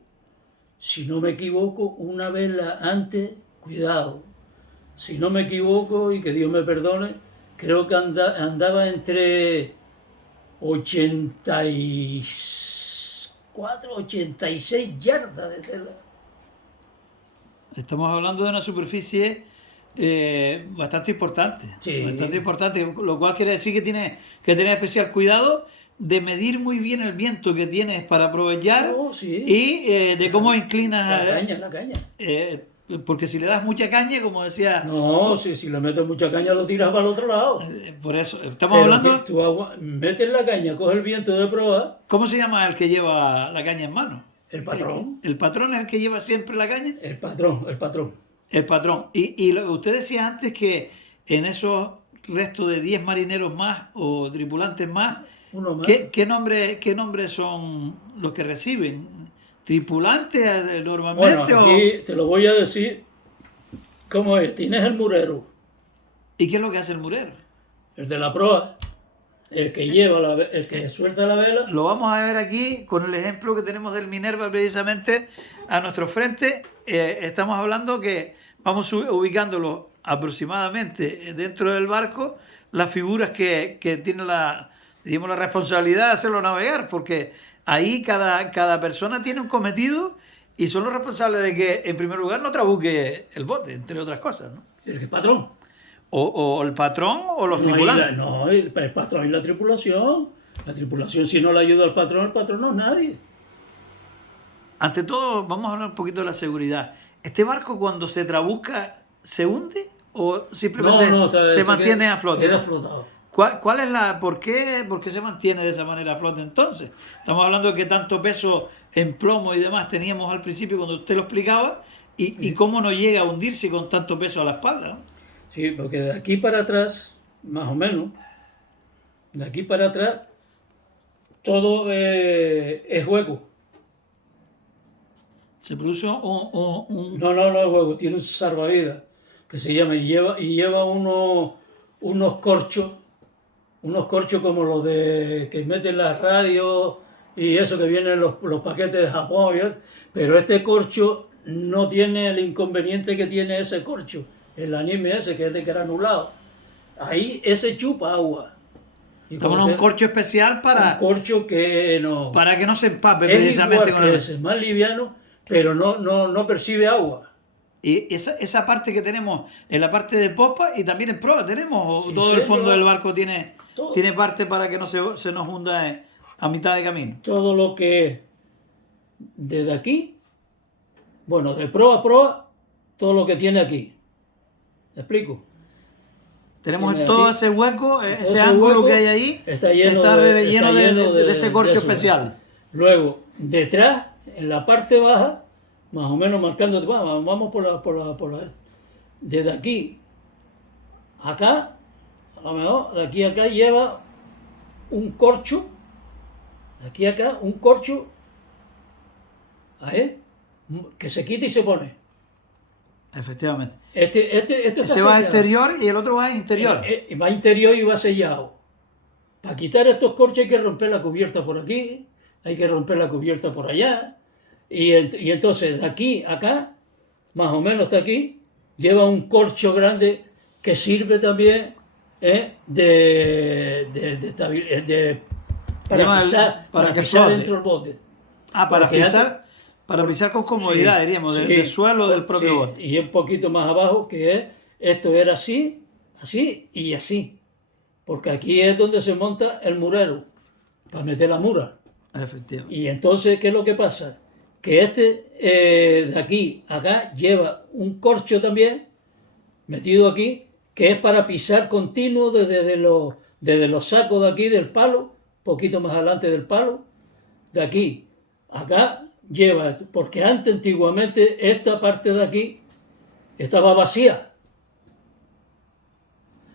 una vela antes, cuidado, si no me equivoco y que Dios me perdone, creo que andaba entre 84, 86 yardas de tela. Estamos hablando de una superficie bastante importante. Sí. Bastante importante, lo cual quiere decir que tienes que tener especial cuidado de medir muy bien el viento que tienes para aprovechar Sí. y de cómo inclinas. La caña. Porque si le das mucha caña, como decía. No, si le metes mucha caña lo tiras para el otro lado. Por eso, estamos Pero hablando. tú metes la caña, coges el viento de proa. ¿Cómo se llama el que lleva la caña en mano? El patrón. ¿El patrón es el que lleva siempre la caña? El patrón. El patrón. Y usted decía antes que en esos restos de 10 marineros más o tripulantes más, Uno más. ¿qué nombre son los que reciben? ¿Tripulantes normalmente? Bueno, aquí te lo voy a decir cómo es. Tienes el murero, ¿Y qué es lo que hace el murero? el de la proa, el que el que suelta la vela. Lo vamos a ver aquí con el ejemplo que tenemos del Minerva precisamente a nuestro frente. Estamos hablando que vamos ubicándolo aproximadamente dentro del barco, las figuras que tienen la responsabilidad de hacerlo navegar, porque ahí cada persona tiene un cometido y son los responsables de que, en primer lugar, no trabuque el bote, entre otras cosas, ¿no? El que patrón. O el patrón o los tripulantes. No, el patrón y la tripulación. La tripulación, si no le ayuda al patrón no es nadie. Ante todo, vamos a hablar un poquito de la seguridad. ¿Este barco cuando se trabuca se hunde o simplemente se mantiene a flote? Queda flotado. ¿Cuál es por qué se mantiene de esa manera a flote entonces? Estamos hablando de que tanto peso en plomo y demás teníamos al principio cuando usted lo explicaba y cómo no llega a hundirse con tanto peso a la espalda, ¿no? Sí, porque de aquí para atrás, más o menos, de aquí para atrás, todo es hueco. Se produce un... No es hueco, tiene un salvavidas que se llama y lleva unos corchos como los que meten las radios y eso que vienen los paquetes de Japón, ¿sí? Pero este corcho no tiene el inconveniente que tiene ese corcho, el anime ese que es de granulado. Ahí ese chupa agua. Estamos en un corcho especial para... Un corcho que no... Para que no se empape es precisamente igual con que el... ese, más liviano, pero no percibe agua. Y esa parte que tenemos en la parte de popa y también en proa tenemos, Sí, todo el fondo del barco tiene parte para que no se nos hunda a mitad de camino. Todo lo que desde aquí, bueno, de proa a proa, todo lo que tiene aquí. ¿Me explico? Tenemos Tiene todo aquí, ese hueco, ese ese ángulo hueco que hay ahí, está lleno de este corcho eso. especial. Luego, detrás, en la parte baja, más o menos marcando, vamos por la desde aquí acá, a lo mejor de aquí a acá lleva un corcho, de aquí a acá un corcho, ahí, que se quita y se pone. Efectivamente. Este está Ese va sellado. exterior y el otro va interior. Va interior y va sellado. Para quitar estos corchos hay que romper la cubierta por aquí, hay que romper la cubierta por allá. Y entonces de aquí a acá más o menos hasta aquí, lleva un corcho grande que sirve también para que pisar flote. dentro del bote. Ah, Porque para pisar con comodidad, sí, diríamos, sí, del suelo del propio sí, bote. y un poquito más abajo, esto era así, así y así. Porque aquí es donde se monta el murero, para meter la mura. Efectivamente. Y entonces, ¿qué es lo que pasa? Que de aquí a acá lleva un corcho también, metido aquí, que es para pisar continuo desde los sacos de aquí del palo, poquito más adelante del palo, de aquí a acá lleva esto. Porque antes, antiguamente, esta parte de aquí estaba vacía.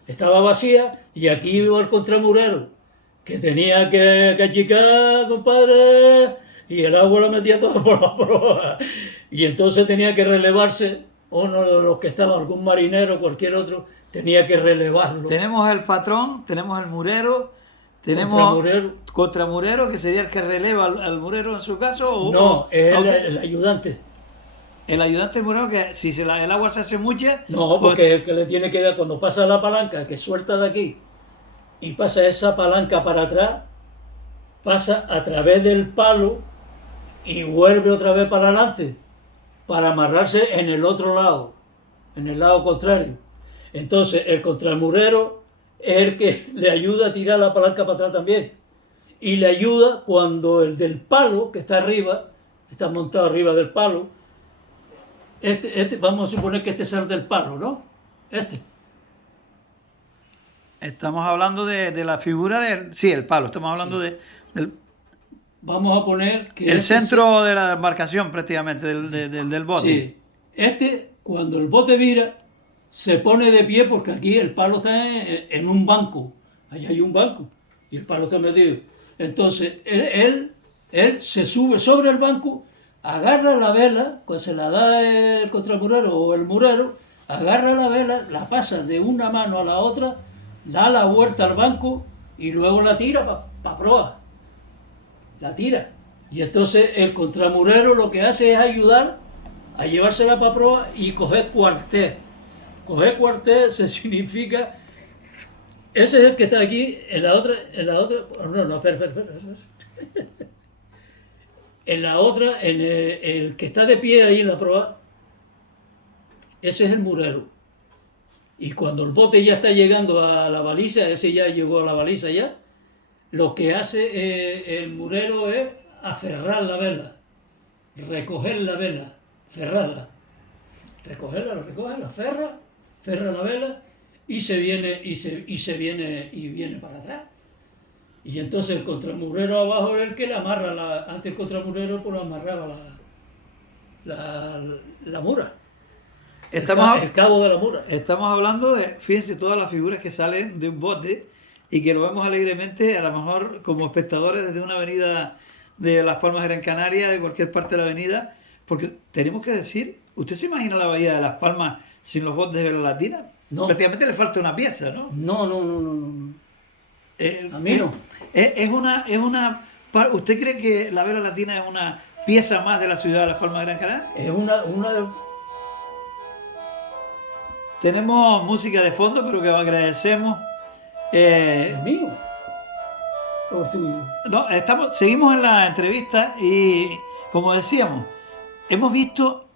Estaba vacía y aquí iba el contramurero, que tenía que achicar, compadre, y el agua la metía toda por la proa. Y entonces tenía que relevarse, uno de los que estaba, algún marinero, cualquier otro, tenía que relevarlo. Tenemos el patrón, tenemos el murero, tenemos Contramurero, contramurero, que sería el que releva al murero en su caso, no, es ok. el ayudante. El ayudante del murero, que si el agua se hace mucha, No, pues porque el que le tiene que dar, cuando pasa la palanca, que suelta de aquí, y pasa esa palanca para atrás, pasa a través del palo y vuelve otra vez para adelante para amarrarse en el otro lado, en el lado contrario. Entonces el contramurero es el que le ayuda a tirar la palanca para atrás también. Y le ayuda cuando el del palo, que está arriba, está montado arriba del palo, vamos a suponer que este es el del palo, ¿no? estamos hablando de la figura del... Sí, el palo, estamos hablando del Vamos a poner que el centro de la embarcación prácticamente, del bote. Sí, cuando el bote vira, se pone de pie porque aquí el palo está en un banco. Allá hay un banco y el palo está metido. Entonces, él se sube sobre el banco, agarra la vela, pues se la da el contramurero o el murero, agarra la vela, la pasa de una mano a la otra, da la vuelta al banco y luego la tira para proa. La tira. Y entonces el contramurero lo que hace es ayudar a llevársela para proa y coger cuartel. Coger cuartel se significa, ese es el que está aquí, no, espera. En la otra, el que está de pie ahí en la proa, ese es el murero. Y cuando el bote ya está llegando a la baliza, ese ya llegó a la baliza ya, lo que hace el murero es aferrar la vela, recoger la vela, ferrarla, recoge, la ferra la vela y viene para atrás. Y entonces el contramurero abajo es el que le amarra antes el contramurero pues amarraba la mura. El cabo de la mura. Estamos hablando de, fíjense, todas las figuras que salen de un bote y que lo vemos alegremente, a lo mejor como espectadores desde una avenida de Las Palmas de Gran Canaria, de cualquier parte de la avenida, porque tenemos que decir, ¿usted se imagina la bahía de Las Palmas sin los botes de vela latina? No. Prácticamente le falta una pieza, ¿no? No. A mí no. ¿Usted cree que la vela latina es una pieza más de la ciudad de Las Palmas de Gran Canaria? Es una Tenemos música de fondo, pero que agradecemos. ¿Es mío? ¿O suyo? No, seguimos en la entrevista y, como decíamos, hemos visto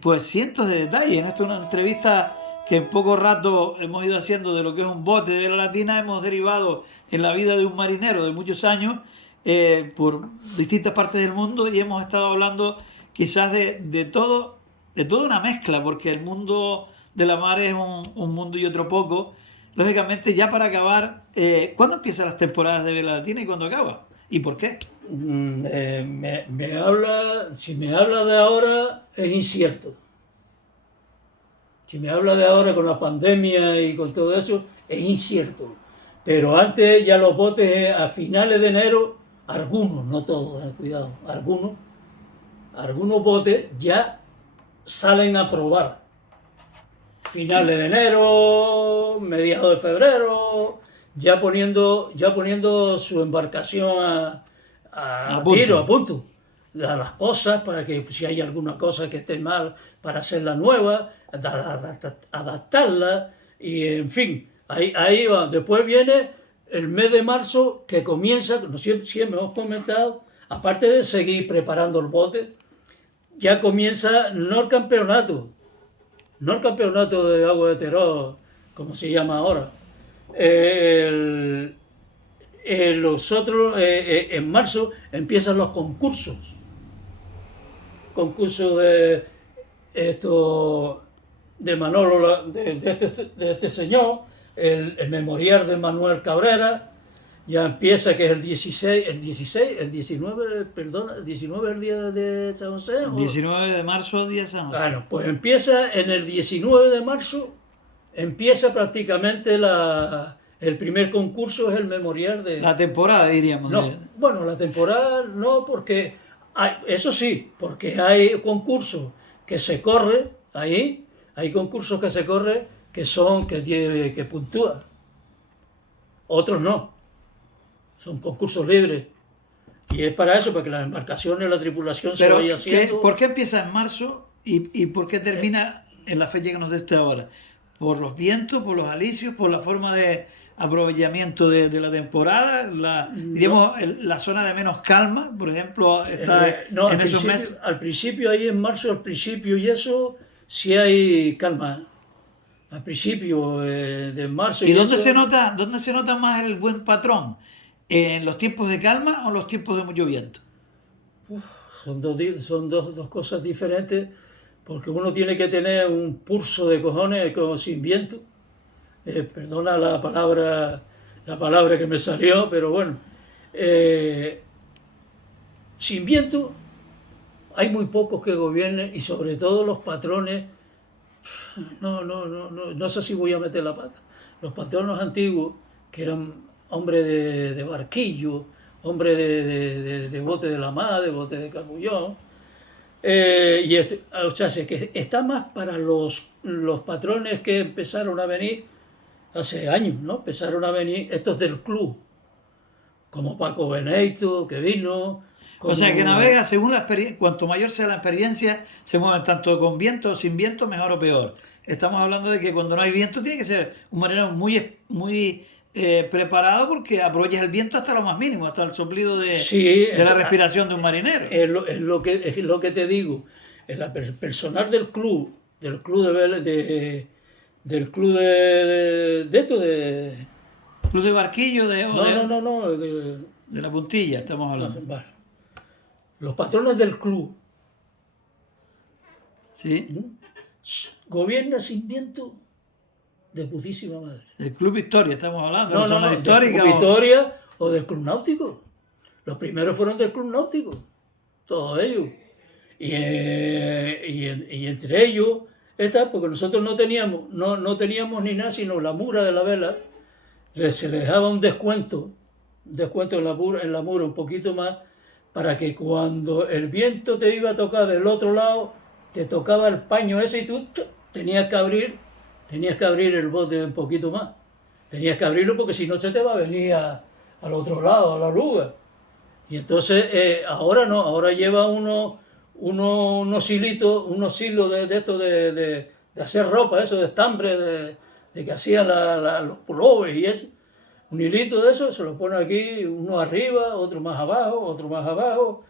pues cientos de detalles. En esta es una entrevista que en poco rato hemos ido haciendo de lo que es un bote de vela latina. Hemos derivado en la vida de un marinero de muchos años por distintas partes del mundo y hemos estado hablando quizás de toda una mezcla, porque el mundo de la mar es un mundo y otro poco. Lógicamente, ya para acabar, ¿cuándo empiezan las temporadas de vela latina y cuándo acaba? ¿Y por qué? Si me habla de ahora, es incierto. Si me habla de ahora con la pandemia y con todo eso, es incierto. Pero antes ya los botes a finales de enero, algunos, no todos, cuidado, algunos botes ya salen a probar. Finales de enero, mediados de febrero, ya poniendo su embarcación a punto. a las cosas, para que si hay alguna cosa que esté mal, para hacerla nueva, adaptarla, y en fin, ahí va. Después viene el mes de marzo, que comienza, siempre hemos comentado, aparte de seguir preparando el bote, ya comienza no el campeonato de agua de Terós, como se llama ahora. En marzo empiezan los concursos de esto, de Manolo, de este señor, el memorial de Manuel Cabrera. Ya empieza, que es el 19, perdón, el 19 es el día de San José. El 19 de marzo, día de San José. Bueno, pues empieza en el 19 de marzo, empieza prácticamente el primer concurso, es el memorial de... La temporada, diríamos. No, bueno, la temporada no, porque eso sí, porque hay concursos que se corre ahí, hay concursos que se corre que puntúan, otros no. Son concursos libres. Y es para eso, para que las embarcaciones, la tripulación se vaya haciendo. ¿Por qué empieza en marzo y por qué termina en la fecha que nos dé ahora? ¿Por los vientos, por los alisios, por la forma de aprovechamiento de la temporada? Diríamos, la zona de menos calma, por ejemplo, está en esos meses. Al principio, ahí en marzo, al principio y eso, sí hay calma. Al principio de marzo. ¿Y dónde se nota más el buen patrón? ¿En los tiempos de calma o en los tiempos de mucho viento? Son dos cosas diferentes, porque uno tiene que tener un pulso de cojones como sin viento. Perdona la palabra que me salió, pero bueno. Sin viento hay muy pocos que gobiernen, y sobre todo los patrones. No sé si voy a meter la pata. Los patronos antiguos, que eran hombres de barquillo, hombres de bote de la mar, de bote de cabullón, o sea, que está más para los patrones que empezaron a venir hace años, ¿no? Empezaron a venir estos del club, como Paco Benito, que vino. O sea, que navega según la experiencia. Cuanto mayor sea la experiencia, se mueven tanto con viento o sin viento, mejor o peor. Estamos hablando de que cuando no hay viento tiene que ser un marinero muy preparado, porque aprovechas el viento hasta lo más mínimo, hasta el soplido de la respiración de un marinero. Es lo que te digo. El personal del club de Club de barquillo de de la puntilla, estamos hablando. Vale. Los patrones del club, ¿sí?, gobierna sin viento de putísima madre. Del Club Victoria estamos hablando. No, del Club Victoria o del Club Náutico. Los primeros fueron del Club Náutico, todos ellos. Y entre ellos, porque nosotros no teníamos ni nada, sino la mura de la vela. Se les daba un descuento en la mura un poquito más, para que cuando el viento te iba a tocar del otro lado, te tocaba el paño ese y tú tenías que abrir el bote un poquito más. Tenías que abrirlo, porque si no se te va a venir al otro lado, a la oruga. Y entonces ahora no, ahora lleva unos hilos de esto de hacer ropa, eso de estambre, de que hacían los pullovers y eso. Un hilito de eso, se lo pone aquí, uno arriba, otro más abajo,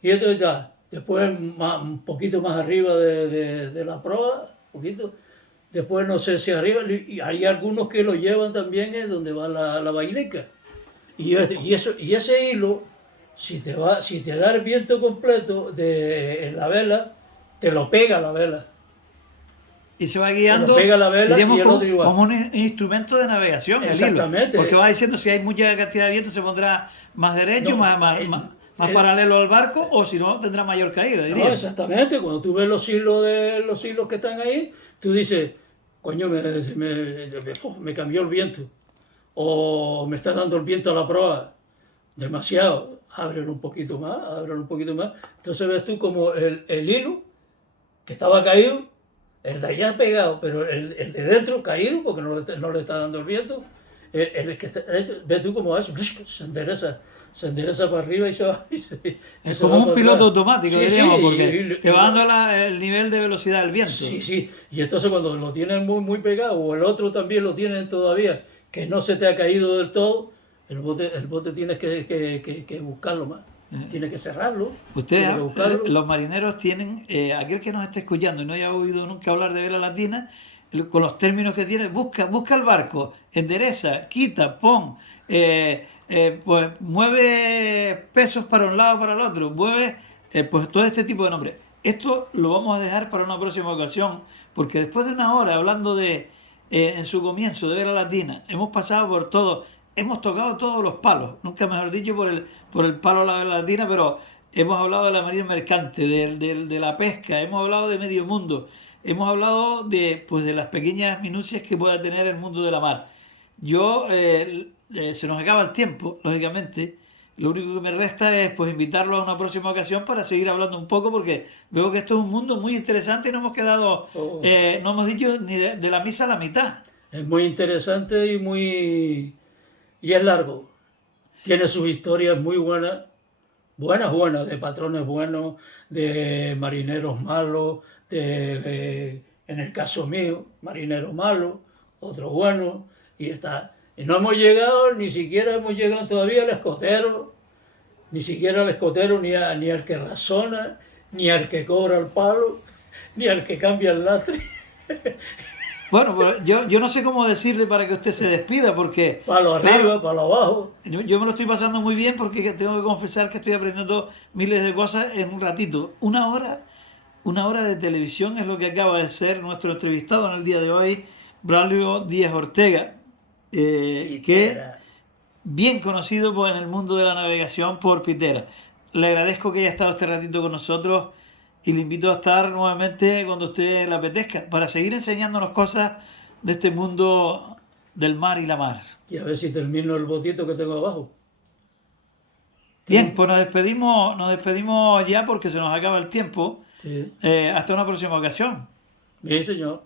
y esto ya. Después un poquito más arriba de la proa, poquito. Después no sé si arriba, y hay algunos que lo llevan también donde va la baileca. Y ese hilo, si te da el viento completo en la vela, te lo pega la vela. Y se va guiando, te lo pega la vela, y el otro igual, como un instrumento de navegación. Exactamente. El hilo, porque va diciendo, si hay mucha cantidad de viento se pondrá más derecho, más paralelo al barco, o si no tendrá mayor caída, diría. No, exactamente. Cuando tú ves los hilos que están ahí, tú dices, coño, me cambió el viento, o me está dando el viento a la proa demasiado, ábrelo un poquito más. Entonces ves tú como el hilo que estaba caído, el de allá pegado, pero el de dentro caído, porque no le está dando el viento, Ve tú cómo hace, se endereza para arriba y se va. Es Se como va un para piloto atrás. automático, Sí, sí, diríamos, porque te va y- dando el nivel de velocidad del viento. sí, sí. Y entonces cuando lo tienes muy, muy pegado, o el otro también lo tienen todavía, que no se te ha caído del todo, el bote tienes que buscarlo más. Tienes que cerrarlo, Ustedes, tienes que buscarlo. los marineros tienen, aquel que nos esté escuchando y no haya oído nunca hablar de vela latina, con los términos que tiene, busca el barco, endereza, quita, pon, pues mueve pesos para un lado para el otro, mueve, pues todo este tipo de nombres. Esto lo vamos a dejar para una próxima ocasión, porque después de una hora hablando de, en su comienzo de vela latina, hemos pasado por todo, hemos tocado todos los palos, nunca mejor dicho por el palo de la vela latina, pero hemos hablado de la marina mercante, de la pesca, hemos hablado de medio mundo, hemos hablado de, pues, de las pequeñas minucias que pueda tener el mundo de la mar. Yo, se nos acaba el tiempo, lógicamente. Lo único que me resta es pues invitarlo a una próxima ocasión para seguir hablando un poco, porque veo que esto es un mundo muy interesante y no hemos quedado, Oh, no hemos dicho ni de la misa a la mitad. es muy interesante y es largo. Tiene sus historias muy buenas, buenas, de patrones buenos, de marineros malos, en el caso mío, marinero malo, otro bueno, y está. Y no hemos llegado, ni siquiera hemos llegado todavía al escotero, ni siquiera al escotero, ni al que razona, ni al que cobra el palo, ni al que cambia el lastre. Bueno, pues yo no sé cómo decirle para que usted se despida, porque, Palo claro, arriba, palo abajo. yo me lo estoy pasando muy bien porque tengo que confesar que estoy aprendiendo miles de cosas en un ratito. Una hora de televisión es lo que acaba de ser nuestro entrevistado en el día de hoy, Braulio Díaz Ortega, que Pitera. bien conocido pues, en el mundo de la navegación por Pitera. Le agradezco que haya estado este ratito con nosotros y le invito a estar nuevamente cuando usted le apetezca para seguir enseñándonos cosas de este mundo del mar y la mar. Y a ver si termino el botito que tengo abajo. Bien, Tengo- pues nos despedimos ya porque se nos acaba el tiempo. Sí, Hasta una próxima ocasión. bien, señor.